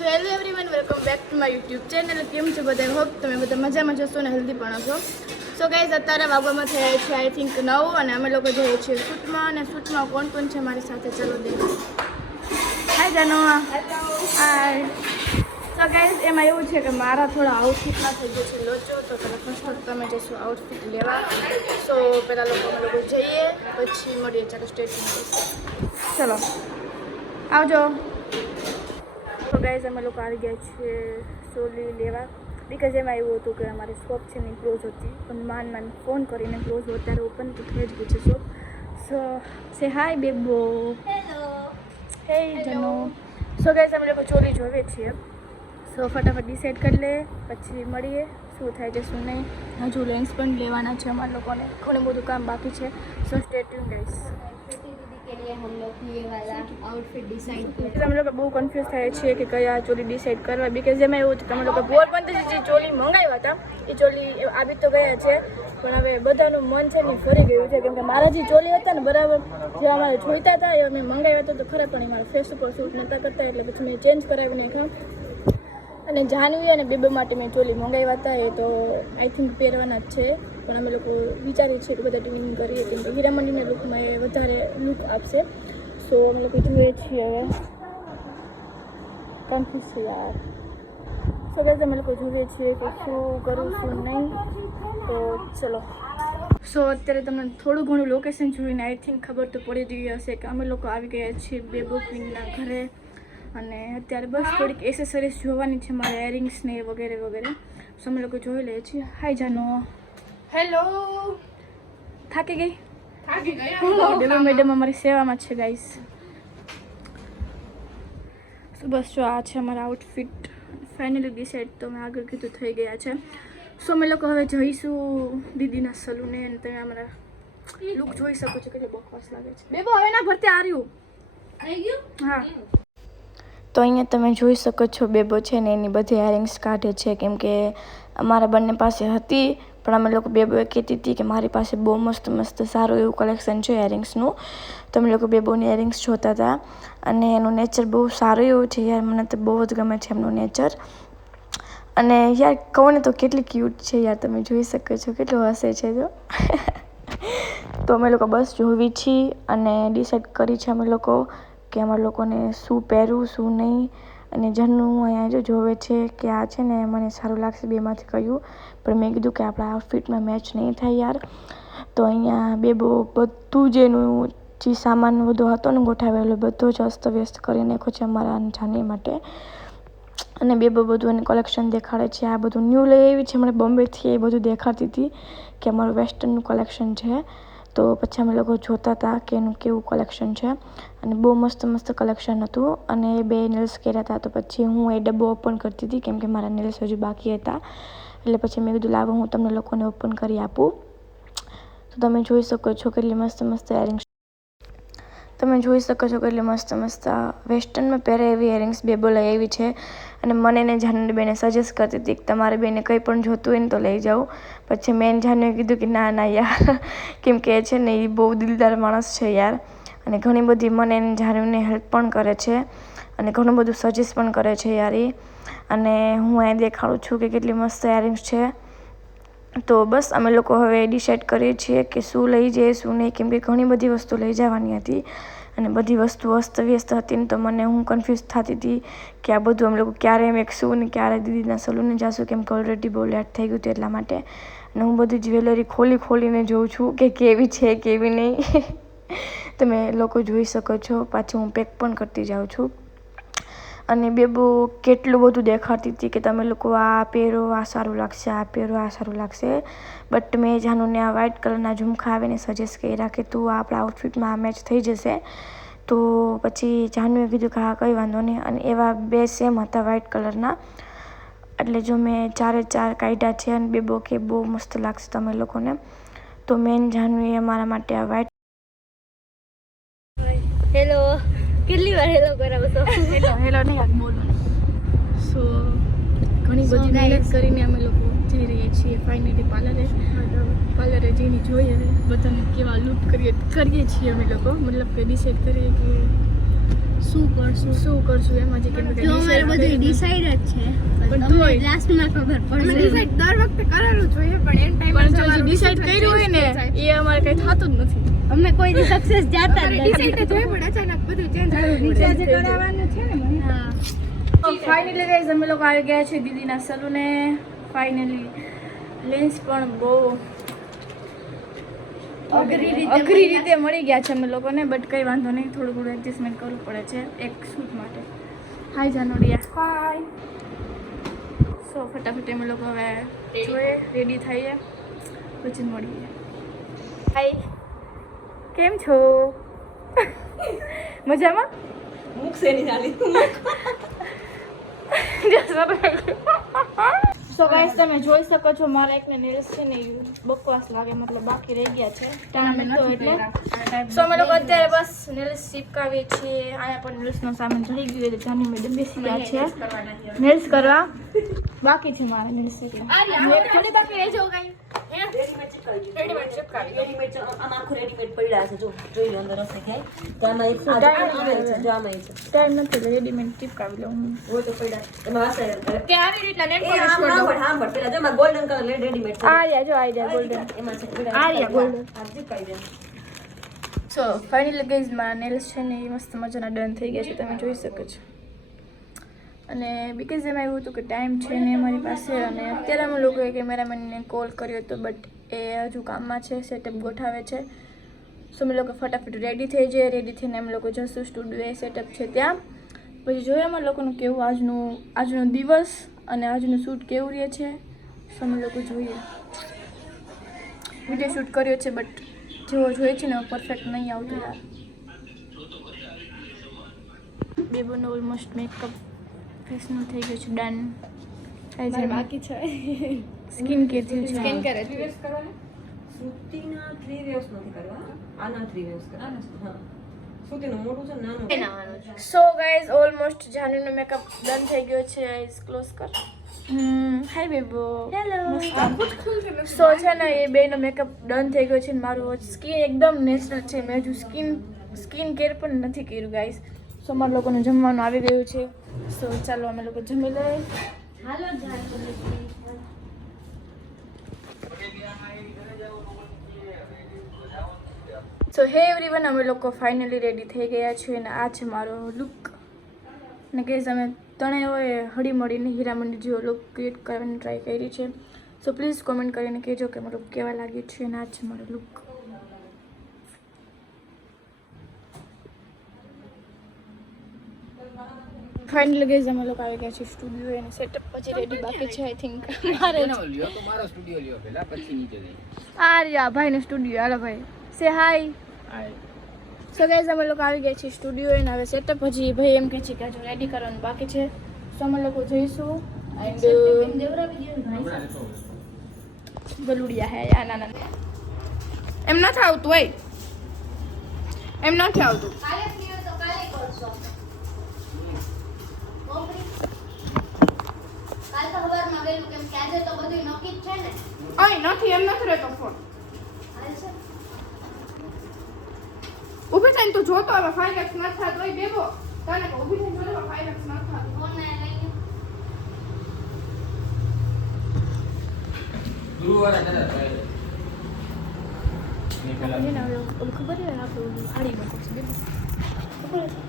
So hello everyone, welcome back to my YouTube channel. કેમ છો બધા? હોપ તમે બધા મજામાં જશો ને હેલ્ધી પણ હશો. સો ગાઈઝ, અત્યારે વાગવામાં થયા છે આઈ થિંક 9 અને અમે લોકો જઈએ છીએ શૂટમાં. અને શૂટમાં કોણ કોણ છે મારી સાથે? ચલો દેખ. હાય જાનો. હાય. સો ગાઈઝ, એમાં એવું છે કે મારા થોડા આઉટફિટમાં થઈ ગયો છે લોચો, તો પહેલાં ફર્સ્ટ તમે જઈશું આઉટફિટ લેવા. સો પહેલાં અમે લોકો જઈએ, પછી મળીએ. ચાલો સ્ટેશન. ચલો આવજો. તો ગાઈઝ, અમે લોકો આવી ગયા છીએ ચોલી લેવા. બિકોઝ એમાં એવું હતું કે અમારી શોપ છે ને ક્લોઝ હતી, પણ માન ફોન કરીને ક્લોઝ અત્યારે ઓપન તો થઈ જ ગઈ છે શોપ. સો સે હાય બેબો. હેલો. હે જનો. સો ગાઈઝ, અમે લોકો ચોલી જોઈએ છીએ. સો ફટાફટ ડિસાઈડ કરી લે, પછી મળીએ શું થાય છે શું નહીં. હજુ લેન્સ પણ લેવાના છે અમારા લોકોને, ઘણું બધું કામ બાકી છે. સો સ્ટે ટ્યુન ગાઈઝ. અમે લોકો બહુ કન્ફ્યુઝ થાય છીએ કે કયા ચોલી ડિસાઈડ કરવા. બિકોઝ એમાં એવું હતું તમે લોકો પોરબંદર જે ચોલી મંગાવ્યા હતા એ ચોલી આવી તો ગયા છે, પણ હવે બધાનું મન છે ને ફરી ગયું છે. કેમ કે મારા જે ચોલી હતા ને બરાબર જે અમારે જોઈતા હતા એ અમે મંગાવ્યા હતા, તો ખરે પણ એ મારા ફેસ ઉપર શૂટ નહોતા કરતા, એટલે પછી મેં ચેન્જ કરાવી નાખ્યા. અને જાનવી અને બેબે માટે મેં ચોલી મંગાવ્યા હતા, એ તો આઈ થિંક પહેરવાના જ છે. પણ અમે લોકો વિચારીએ છીએ કે બધા ટ્વિનિંગ કરીએ, કેમ કે હીરામંડીના લુકમાં એ વધારે લુક આપશે. સો અમે લોકો જોઈએ છીએ હવે. કન્ફ્યુઝ છે યાર. સો ગાઈઝ, અમે લોકો જોઈએ છીએ કે શું કરું શું નહીં. તો ચલો. સો અત્યારે તમને થોડું ઘણું લોકેશન જોઈને આઈ થિંક ખબર તો પડી ગઈ હશે કે અમે લોકો આવી ગયા છીએ બેબો ક્વીનના ઘરે. અને અત્યારે બસ થોડીક એસેસરીઝ જોવાની છે મારે, એરિંગ્સ ને વગેરે વગેરે. સો અમે લોકો જોઈ લઈએ છીએ. હાય જાનો. હેલો. થાકી ગઈ? બેબો મેડમ અમારી સેવામાં છે ગાઈસ. સો બસ જો આ છે અમારા આઉટફિટ. ફાઇનલી ડિસાઈડ તો મેં આગળ કીધું થઈ ગયા છે. સો અમે લોકો હવે જઈશું દીદીના સલૂને, અને તમે અમારા લુક જોઈ શકો છો કેટલી બકવાસ લાગે છે. બેબો હવે ના ભરતે આ રહ્યું. હા. તો અહીંયા તમે જોઈ શકો છો બેબો છે ને એની બધી એરિંગ્સ કાઢે છે, કેમ કે અમારા બંને પાસે હતી, પણ અમે લોકો બેબોએ કહેતી હતી કે મારી પાસે બહુ મસ્ત મસ્ત સારું એવું કલેક્શન છે એરિંગ્સનું. તો અમે લોકો બેબોની એરિંગ્સ જોતા હતા, અને એનું નેચર બહુ સારું એવું છે યાર. મને તો બહુ જ ગમે છે એમનું નેચર. અને યાર કહું ને તો કેટલી ક્યુટ છે યાર, તમે જોઈ શકો છો કેટલું હસે છે. તો અમે લોકો બસ જોવી છીએ અને ડિસાઈડ કરી છે અમે લોકો કે અમારા લોકોને શું પહેરવું શું નહીં. અને જનનું અહીંયા જો જોવે છે કે આ છે ને મને સારું લાગશે બેમાંથી કયું, પણ મેં કીધું કે આપણા આઉટફિટમાં મેચ નહીં થાય યાર. તો અહીંયા બેબો બધું જ એનું જે સામાન બધો હતો ને ગોઠાવેલો બધો જ અસ્તવ્યસ્ત કરી નાખ્યો છે અમારા જાની માટે. અને બેબો બધું એને કલેક્શન દેખાડે છે. આ બધું ન્યૂ લઈ આવી છે મને બોમ્બેથી, એ બધું દેખાડતી હતી કે અમારું વેસ્ટર્નનું કલેક્શન છે. તો પછી અમે લોકો જોતા હતા કે એનું કેવું કલેક્શન છે, અને બહુ મસ્ત મસ્ત કલેક્શન હતું. અને એ બે નેલ્સ કર્યા હતા, તો પછી હું એ ડબ્બો ઓપન કરતી હતી કેમ કે મારા નેલ્સ હજુ બાકી હતા. એટલે પછી મેં કીધું લાવો હું તમને લોકોને ઓપન કરી આપું. તો તમે જોઈ શકો છો કેટલી મસ્ત મસ્ત એરિંગ્સ. તમે જોઈ શકો છો કેટલી મસ્ત મસ્ત વેસ્ટર્નમાં પહેરે એવી એરિંગ્સ બેબો લઈ આવી છે. અને મને ને જાનવી બેને સજેસ્ટ કરતી હતી કે તમારે બેને કંઈ પણ જોતું હોય ને તો લઈ જાઓ. પછી મેં જાનવીએ કીધું કે ના ના યાર, કેમ કે છે ને એ બહુ દિલદાર માણસ છે યાર. અને ઘણી બધી મને એને જાનવીને હેલ્પ પણ કરે છે, અને ઘણું બધું સજેસ્ટ પણ કરે છે યાર એ. અને હું અહીં દેખાડું છું કે કેટલી મસ્ત એરિંગ્સ છે. તો બસ અમે લોકો હવે ડિસાઈડ કરીએ છીએ કે શું લઈ જઈએ શું નહીં, કેમ કે ઘણી બધી વસ્તુ લઈ જવાની હતી અને બધી વસ્તુ અસ્તવ્યસ્ત હતી ને. તો મને હું કન્ફ્યુઝ થતી હતી કે આ બધું અમે લોકો ક્યારે મેકશું ને ક્યારે દીદીના સલૂને જઈશું, કેમ કે ઓલરેડી બહુ લેટ થઈ ગયું હતું એટલા માટે. અને હું બધી જ્વેલરી ખોલીને જોઉં છું કે કેવી છે કેવી નહીં. તમે લોકો જોઈ શકો છો. પાછી હું પેક પણ કરતી જાઉં છું. અને બેબો કેટલું બધું દેખાડતી હતી કે તમે લોકો આ પહેરો આ સારું લાગશે, આ પહેરો આ સારું લાગશે. બટ મેં જાનુને આ વ્હાઇટ કલરના ઝુમખા આવીને સજેસ્ટ કર્યા કે તું આપણા આઉટફિટમાં આ મેચ થઈ જશે. તો પછી જાનુએ કીધું કે હા કંઈ વાંધો નહીં. અને એવા બે સેમ હતા વ્હાઇટ કલરના. એટલે જો મેં 4 કાઢ્યા છે, અને બેબો કે બહુ મસ્ત લાગશે તમે લોકોને. તો મેન જાનુએ અમારા માટે આ વ્હાઇટ. હેલો. કેટલી વાર હેલો કરાવો છો? હેલો નહીં યાર, બોલો. સો ઘણી બધી મહેનત કરીને અમે લોકો જઈ રહ્યા છીએ ફાઇનલી પાર્લરે જઈને જોઈએ બધાને કેવા લુક કરીએ છીએ અમે લોકો. મતલબ કે ડિસાઈડ કરીએ કે શું કરશું શું કરશું એમ હજી કેમ તો અમારે બધું ડિસાઈડ જ છે પણ તમને તોય. લાસ્ટમાં ખબર પડશે ડિસાઈડ દર વખતે કરેલું જોઈએ પણ એન ટાઈમ પણ જો ડિસાઈડ કર્યું હોય ને એ અમારે કઈ થતું જ નથી. અમે કોઈ દી સક્સેસ જાતા જ ડિસાઈડ નથી જ હોય પણ અચાનક બધું ચેન્જ રિચાર્જ કરાવવાનું છે ને મને હા ફાઇનલી ગાઈઝ અમે લોકો આવી ગયા છે દીદીના સલૂને. ફાઇનલી લેન્સ પણ બહુ અઘરી રીતે મળી ગયા છે અમે લોકોને, બટ કંઈ વાંધો નહીં, થોડું થોડું એડજસ્ટમેન્ટ કરવું પડે છે એક શૂટ માટે. હાય જાનોડિયા. હાય. સો ફટાફટ અમે લોકો હવે જોઈએ, રેડી થઈએ, પછી મળીએ. હાય, કેમ છો? મજામાં? સો ગાઈસ તમે જોઈ શકો છો મારા એકને નેલ્સ છે ને ઈ બકવાસ લાગે, મતલબ બાકી રહી ગયા છે ટાઈમ નતો એટલે. સો અમે લોકો અત્યારે બસ નેલ્સ ચીપકાવીએ છીએ. અહીંયા પણ નેલ્સનો સામાન ચડી ગયો એટલે જાની મેડમ બેસી ગયા છે નેલ્સ કરવા. બાકી છે મારા નેલ્સ એટલે થોડી બાકી રહી જાવ કાંઈ ટાઈમ નથી એટલે રેડીમેડ ચીપકાવી લઉં હું. કે આવી રીતના નેટ પોલિશ કરી દઉં. આર્યા જો Arya golden Arya golden. So finally guys મારા નેલ્સ છે ને એ મસ્ત મજાના ડન થઈ ગયા છે, તમે જોઈ શકો છો. અને બીકોઝ એમાં એવું હતું કે ટાઈમ છે ને અમારી પાસે, અને અત્યારે અમે લોકોએ કેમેરામેનને કોલ કર્યો હતો બટ એ હજુ કામમાં છે, સેટઅપ ગોઠાવે છે. સો અમે લોકો ફટાફટ રેડી થઈ જઈએ. રેડી થઈને અમે લોકો જશું સ્ટુડિયો, સેટઅપ છે ત્યાં. પછી જોઈએ અમે લોકોનું કેવું આજનો દિવસ અને આજનું શૂટ કેવું રહે છે. સો અમે લોકો જોઈએ. વિડીયો શૂટ કર્યો છે બટ જેવો જોઈએ છે ને પરફેક્ટ નહીં આવતું યાર. બેબોનો ઓલમોસ્ટ મેકઅપ ફેસનું થઈ ગયું છે ડન. બાકી છે સ્કિન કેર થયું છે. સ્કેન કરે છે સુતીના 3 વેવ્સ નથી કરવા, આના 3 વેવ્સ કરવા. હા, સુતીનું મોટું છે ને નાનું. સો ગાઈઝ ઓલમોસ્ટ જાનુનો મેકઅપ ડન થઈ ગયો છે. આઈઝ ક્લોઝ કર. હાય બેબો. હેલો. સો છે ને એ બેનો મેકઅપ ડન થઈ ગયો છે ને મારું સ્કિન એકદમ નેચરલ છે. મેં હજુ સ્કિન કેર પણ નથી કર્યું ગાઈઝ. સો અમારા લોકોને જમવાનું આવી ગયું છે. સો ચાલો અમે લોકો જમી લઈએ. હાલો સો હે એવરીવન, અમે લોકો ફાઇનલી રેડી થઈ ગયા છીએ અને આ છે મારો લુક. અને કહીશ અમે ત્રણેય હળી મળીને હીરામંડી જેવો લુક ક્રિએટ કરવાની ટ્રાય કરી છે. સો પ્લીઝ કોમેન્ટ કરીને કહેજો કે મારું કેવા લાગ્યું છે. અને આ છે મારો લુક. ફાઇનલી ગઈઝ અમે લોકો આવી ગયા છે સ્ટુડિયો અને સેટઅપ પછી રેડી બાકી છે આઈ થિંક મારે તમારો સ્ટુડિયો લ્યો પહેલા પછી નીચે જઈ. આ રહ્યા ભાઈનો સ્ટુડિયો. હાલો ભાઈ સે હાય. સો ગાઈઝ અમે લોકો આવી ગયા છીએ સ્ટુડિયો અને હવે સેટઅપ હજી ભાઈ એમ કહે છે કે હજુ રેડી કરવાનું બાકી છે. સો અમે લોકો જઈશું એન્ડ ગલુડિયા હે યા ના એમ નથી આવતું હોય, એમ નથી આવતું. અહીં નથી, એમ નથી રહેતો ફોન. ઊભી થઈને તું જોતો હવે 5x નથી થતો હોય બેબો. તને કહું ઊભી થઈને જોતો 5x નથી થતો. ગુરુવારે જરા થાય. ને પેલા ઓલું ખબર છે આપણું હાડી નો છે બેબો. ખબર છે?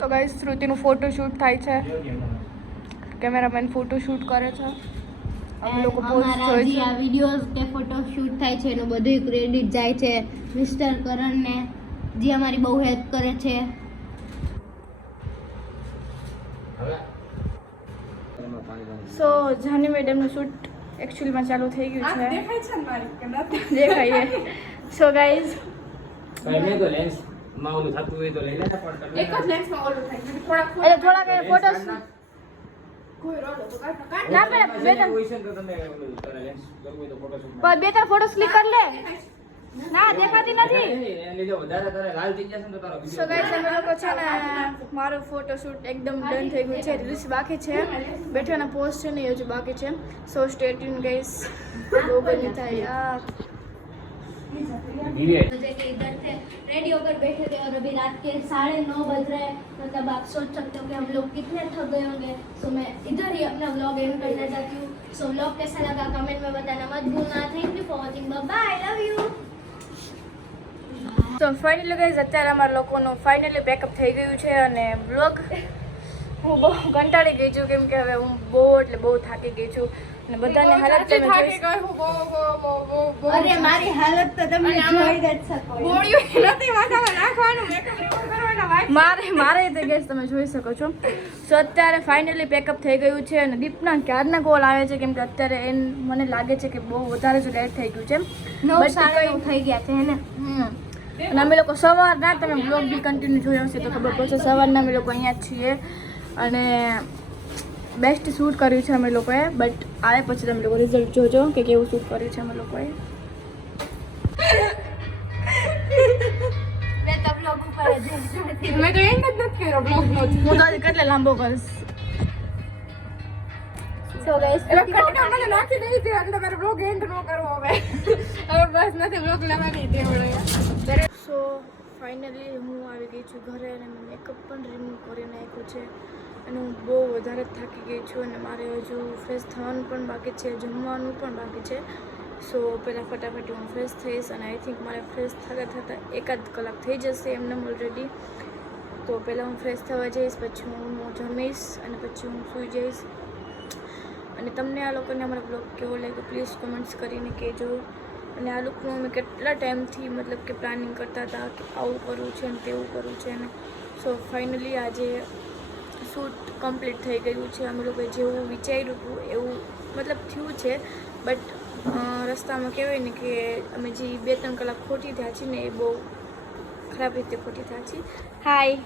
તો ગાઈસ શ્રુતિનું ફોટોશૂટ થાય છે, કેમેરામેન ફોટોશૂટ કરે છે, અમે લોકો પોસ્ટ અમારા જોઈએ જે છે. આ વિડીયોઝ કે ફોટો શૂટ થાય છે એનું બધું ક્રેડિટ જાય છે મિસ્ટર કરણને, જે અમારી બહુ હેલ્પ કરે છે. સો જાની મેડમનું શૂટ એકચ્યુઅલીમાં ચાલુ થઈ ગયું છે, દેખાય છે ને મારી કેમેરા દેખાઈએ. સો ગાઈઝ મેં તો લેન્સ માં ઓલું થતું હોય તો લઈ લે પણ એક જ લેન્સમાં ઓલું થાય છે થોડાક થોડાક ફોટોસ કોઈ રોડો તો કાઢ ના પેલા બે ત્રણ હોય છે તો તમે ઓલું તારે લેન્સ કરવું હોય તો ફોટોશૂટ બે ત્રણ ફોટોસ ક્લિક કરી લે. ના દેખાતી નથી. એને લીધે વધારે તારે લાલ થઈ જશે ને તો તારો સો વિડિયો ગાઈઝ અમે લોકો છે ને મારું ફોટોશૂટ એકદમ ડન થઈ ગયું છે, રીલ્સ બાકી છે, બેઠાના પોસ્ટ છે ને એ હજુ બાકી છે. સો સ્ટે ટ્યુન ગાઈઝ, બહુ બની થાય યાર. ધીરે मुझे कि इधर थे रेडियो पर बैठे थे और अभी रात के 9:30 बज रहे हैं, मतलब आप सोच सकते हो कि हम लोग कितने थक गए होंगे. सो मैं इधर ही अपना व्लॉग एंड करना चाहती हूँ. सो व्लॉग कैसा लगा कमेंट में बताना मत भूलना. Thank you for watching. Bye, love you. તો ફાઇનલી ગાઈઝ અત્યારે અમારા લોકોનું ફાઇનલી પેકઅપ થઈ ગયું છે અને બ્લોગ હું બહુ કંટાળી ગઈ છું, કેમ કે હવે હું બહુ એટલે બહુ થાકી ગઈ છું અને બધાની હાલત તમે જોઈ ગઈ હું બહુ અરે મારી હાલત તો તમે જોઈ જ શકો. ગોળીઓ નથી માથામાં નાખવાનું મેકઅપ કરવાના વાત. મારે તે ગેસ તમે જોઈ શકો છો. સો અત્યારે ફાઇનલી પેકઅપ થઈ ગયું છે અને દીપના ક્યારના કોલ આવે છે, કેમ કે અત્યારે મને લાગે છે કે બહુ વધારે જ લેટ થઈ ગયું છે. 9:30 થઈ ગયા છે હે ને. અને અમે લોકો સવારના તમે બ્લોગ બી કન્ટિન્યુ જોયો હશે તો ખબર પડશે. સવારના અમે લોકો અહીંયા જ છીએ અને બેસ્ટ શૂટ કર્યું છે અમે લોકોએ, બટ આવે પછી તમે લોકો રિઝલ્ટ જોજો કે કેવું શૂટ કર્યું છે અમે લોકોએ. મેં તો બ્લોગ ઉપર જ મેં તો એન્ડ જ નથી કર્યો બ્લોગનો. હું તો આજે કેટલે લાંબો કરીશ. સો ગાઈસ એટલે કટકા મને નાખી દઈ હતી અંદર મારે બ્લોગ એન્ડ ન કરવો હવે બસ નથી બ્લોગ લેવાની તેવડે. સો ફાઇનલી હું આવી ગઈ છું ઘરે અને મેં મેકઅપ પણ રિમૂવ કરી નાખ્યું છે અને હું બહુ વધારે જ થાકી ગઈ છું અને મારે હજુ ફ્રેશ થવાનું પણ બાકી છે, જમવાનું પણ બાકી છે. સો પહેલાં ફટાફટ હું ફ્રેશ થઈશ અને આઈ થિંક મારે ફ્રેશ થતાં એકાદ કલાક થઈ જશે એમને ઓલરેડી. તો પહેલાં હું ફ્રેશ થવા જઈશ, પછી હું જમીશ અને પછી હું સૂઈ જઈશ. અને તમને આ લોકોને અમારો બ્લોગ કેવો લાગ્યો પ્લીઝ કમેન્ટ્સ કરીને કહેજો. અને આ લુકનું અમે કેટલા ટાઈમથી મતલબ કે પ્લાનિંગ કરતા હતા કે આવું કરવું છે ને તેવું કરવું છે ને. સો ફાઇનલી આજે શૂટ કમ્પ્લીટ થઈ ગયું છે. અમે લોકોએ જેવું વિચાર્યું હતું એવું મતલબ થયું છે, બટ રસ્તામાં કહેવાય ને કે અમે જે 2-3 કલાક ખોટી થયા છીએ ને એ બહુ ખરાબ રીતે ખોટી થયા છીએ. હાય